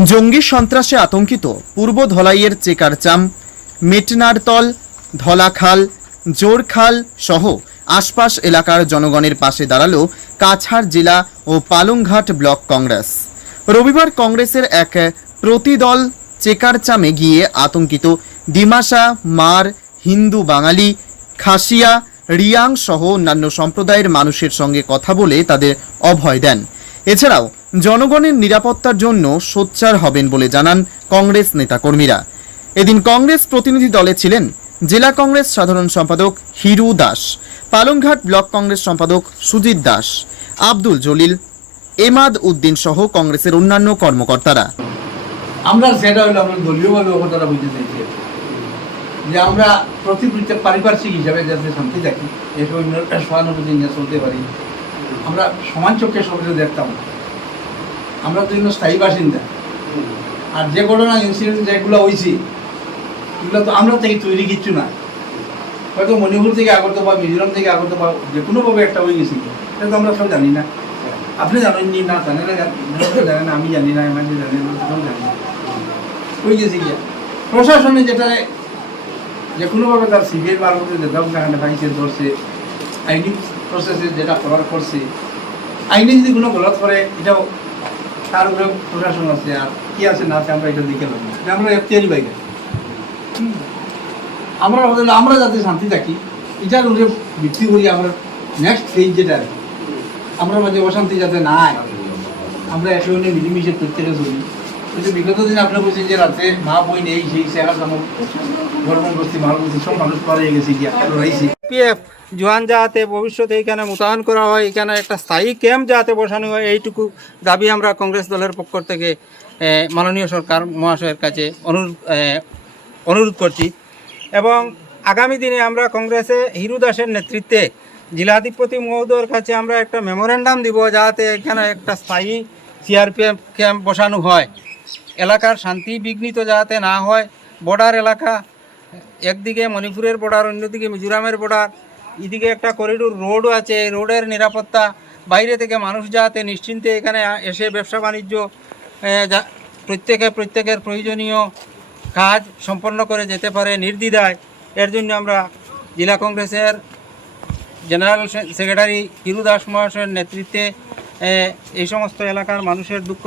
জঙ্গি সন্ত্রাসে আতঙ্কিত পূর্ব ধলাইয়ের চেকারচাম, মেটনারতল, ধলাখাল, জোরখাল সহ আশপাশ এলাকার জনগণের পাশে দাঁড়ালো কাছাড় জেলা ও পালংঘাট ব্লক কংগ্রেস। রবিবার কংগ্রেসের এক প্রতিদল চেকারচামে গিয়ে আতঙ্কিত ডিমাসা, মার, হিন্দু, বাঙালি, খাসিয়া, রিয়াং সহ অন্যান্য সম্প্রদায়ের মানুষের সঙ্গে কথা বলে তাদের অভয় দেন। এছাড়াও জনগণের নিরাপত্তার জন্য সোচ্চার হবেন বলে জানান কংগ্রেস নেতাকর্মীরা। এদিন কংগ্রেস প্রতিনিধি দলে ছিলেন জেলা কংগ্রেস সাধারণ সম্পাদক হিরু দাস, পালংঘাট ব্লক কংগ্রেস সম্পাদক সুজিত দাস, আব্দুল জলিল, এমাদ উদ্দিন সহ কংগ্রেসের অন্যান্য কর্মকর্তারা। আমরা সেটা হলো আমরা দলীয়ভাবে কথাটা বুঝতে চাইছি যে আমরা প্রত্যেক পারিপার্শ্বিক হিসাবে যাতে শান্তি থাকি, এসব সহানুভূতি নিয়ে চলতে পারি। আমরা সমান চোখে সবাই দেখতাম, আমরা তো স্থায়ী বাসিন্দা। আর যে ঘটনা ইনসিডেন্ট যেগুলো হয়েছে এগুলো তো আমরা থেকে তৈরি কিচ্ছু না, হয়তো মণিপুর থেকে আগত বা মিজোরাম থেকে আগত বা যে কোনোভাবে একটা হয়ে গেছি, এটা তো আমরা সব জানি না। আপনি জানেননি না, জানেন না, আমি জানি না, এমআরজি জানি না, সব জানি না, হয়ে গেছি গিয়া। প্রশাসনে যেটা যে কোনোভাবে তার সিবিআই মারফতে যেটাও সেখানে পাইছে ধরছে, আইনি প্রসেসে যেটা করার করছে, আইনে যদি কোনো গলত করে এটাও তার উপরে প্রশাসন আছে। আর কি আছে না আছে আমরা এটা দেখে নেব, আমরা এফটিআরই বাইরে আমরা যাতে শান্তি থাকি এটার উপরে ভিত্তি করি। আমরা নেক্সট ফেজ যেটা আমরা মাঝে অশান্তি যাতে না হয়, আমরা একসঙ্গে মিলেমিশে প্রত্যেকে চলি। কিন্তু বিগত দিন আপনার বলছেন যে রাতে মা বই নেই, সেই সেখানে আমার গরম বস্তি মাল বস্তি সব মানুষ পারে গেছে গিয়া রয়েছি। পিএফ জওয়ান যাতে ভবিষ্যতে এখানে মোতায়েন করা হয়, এখানে একটা স্থায়ী ক্যাম্প যাতে বসানো হয়, এইটুকু দাবি আমরা কংগ্রেস দলের পক্ষ থেকে মাননীয় সরকার মহাশয়ের কাছে অনুরোধ করছি। এবং আগামী দিনে আমরা কংগ্রেসে হিরু দাসের নেতৃত্বে জেলাধিপতি মহোদয়ের কাছে আমরা একটা মেমোরেন্ডাম দিব, যাতে এখানে একটা স্থায়ী সিআরপিএফ ক্যাম্প বসানো হয়। এলাকার শান্তি বিঘ্নিত যাতে না হয়। বর্ডার এলাকা, একদিকে মণিপুরের বর্ডার, অন্যদিকে মিজোরামের বর্ডার, এদিকে একটা করিডোর রোডও আছে। এই রোডের নিরাপত্তা, বাইরে থেকে মানুষ যাতে নিশ্চিন্তে এখানে এসে ব্যবসা বাণিজ্য প্রত্যেকের প্রয়োজনীয় কাজ সম্পন্ন করে যেতে পারে নির্দ্বিধায়। এর জন্য আমরা জেলা কংগ্রেসের জেনারেল সেক্রেটারি হিরু দাস মহাশয়ের নেতৃত্বে এই সমস্ত এলাকার মানুষের দুঃখ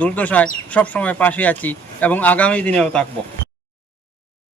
দুর্দশায় সবসময় পাশে আছি এবং আগামী দিনেও থাকব।